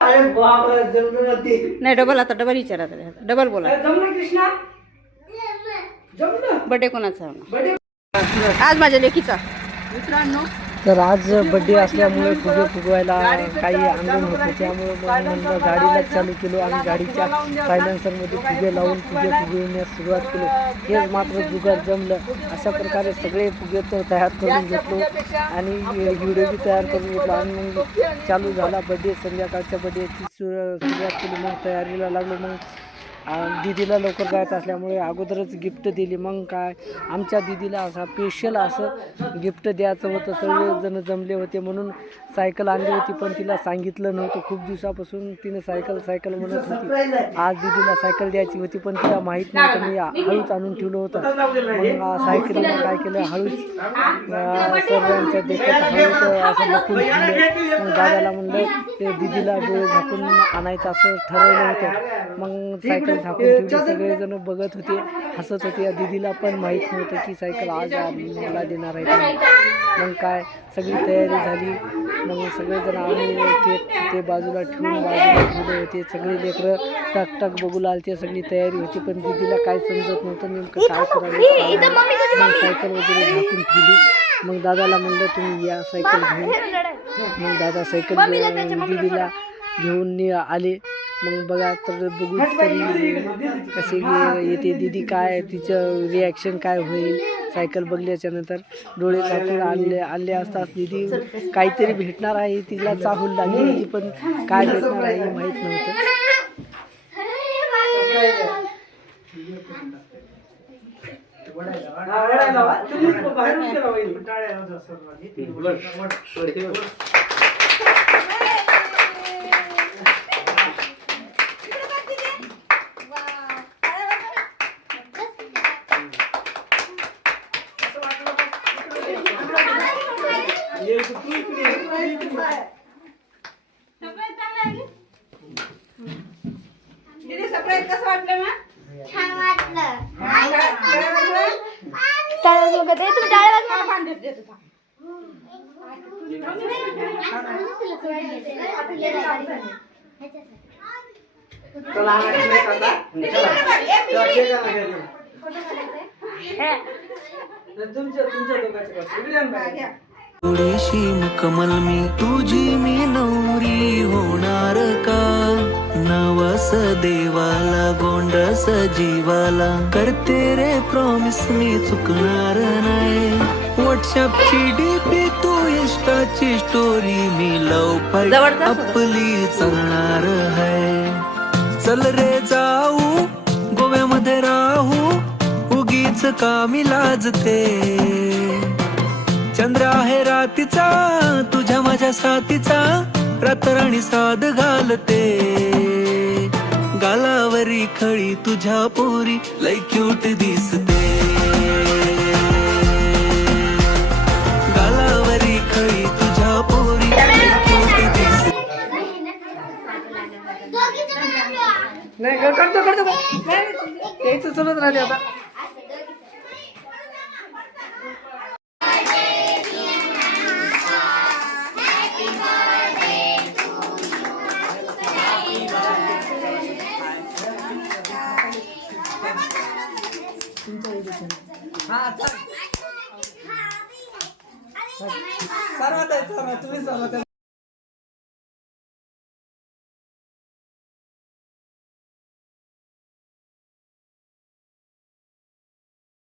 नाही डबल, आता डबल विचारा, डबल बोला. बर्थडे कोणाचा? आज माझ्या लेकीचा. मित्रांनो, तर आज बड्डे असल्यामुळे फुगे फुगवायला काही आंदोलन होते, त्यामुळे म्हणलं गाडीलाच चालू केलो आणि गाडीच्या सायलेन्सरमध्ये फुगे लावून फुगे फुगविण्यास सुरुवात केली. हेच मात्र जुगार जमलं. अशा प्रकारे सगळे फुगे तर तयार करून घेतलो आणि व्हिडिओ बी तयार करून घेतलो आणि मग चालू झाला बड्डे. संध्याकाळच्या बड्डेची सुरुवात केली. मग तयारीला लागलो. मग दीदीला लवकर जायचं असल्यामुळे अगोदरच गिफ्ट दिली. मग काय आमच्या दीदीला असा स्पेशल असं गिफ्ट द्यायचं होतं. सगळेजण जमले होते म्हणून सायकल आणली होती, पण तिला सांगितलं नव्हतं. खूप दिवसापासून तिने सायकल म्हणत होती. आज दीदीला सायकल द्यायची होती, पण तिला माहीत नव्हतं. मी हळूच आणून ठेवलं होतं. मग सायकलीनं काय केलं, हळूच सर्वांच्या देखत हळूच असं लपून ठेवलं. मग दादाला म्हणलं ते दीदीला डोळे झाकून आणायचं असं ठरवलं होतं. मग सायकल झाकून ठेवली. सगळेजण बघत होते, हसत होते. दीदीला पण माहीत नव्हतं की सायकल आज मला देणार आहे. मग काय सगळी तयारी झाली. मग सगळेजण आम्ही केक ते बाजूला ठेवून ठेवले होते. सगळे लेकरं टक टक बघू लागते. सगळी तयारी होती, पण दीदीला काय समजत नव्हतं नेमकं काय करायचं. मग सायकल वगैरे झाकून ठेवली. मग दादाला म्हणलं तुम्ही या सायकल घेऊन. मग दादा सायकल दीदीला घेऊन आले. मग बघा तर बघू तरी कसे येते दीदी, काय तिचं रिॲक्शन काय होईल. सायकल बघल्याच्या नंतर डोळे झाकून आणले असताच दीदी काहीतरी भेटणार आहे तिला चाहूल लागली होती, पण काय भेटणार आहे हे माहीत नव्हतं. सरप्राईज कसं वाटलं मग? छान वाटलं. थोडीशी मुकमल मी तुझी मी नवरी होणार का? नवस देवाला गोंडस जीवाला करते रे प्रॉमिस मी चुकणार नाही. व्हॉट्सअपची डीपी तू इंस्टाची स्टोरी मी लव फाईट आपली चालणार है. चल रे जाऊ गोव्यामध्ये राहू उगीच कामी लाजते. चंद्र आहे रातीचा तुझ्या माझ्या साथीचा रातराणी साध घालते. गालावरी खळी तुझ्या पोरी लय क्यूट दिसते. गालावरी खळी तुझ्या पोरी लय क्यूट दिसते. नाही करतो यायचं चलत राहते आता. सर्वात तुम्ही सर्वात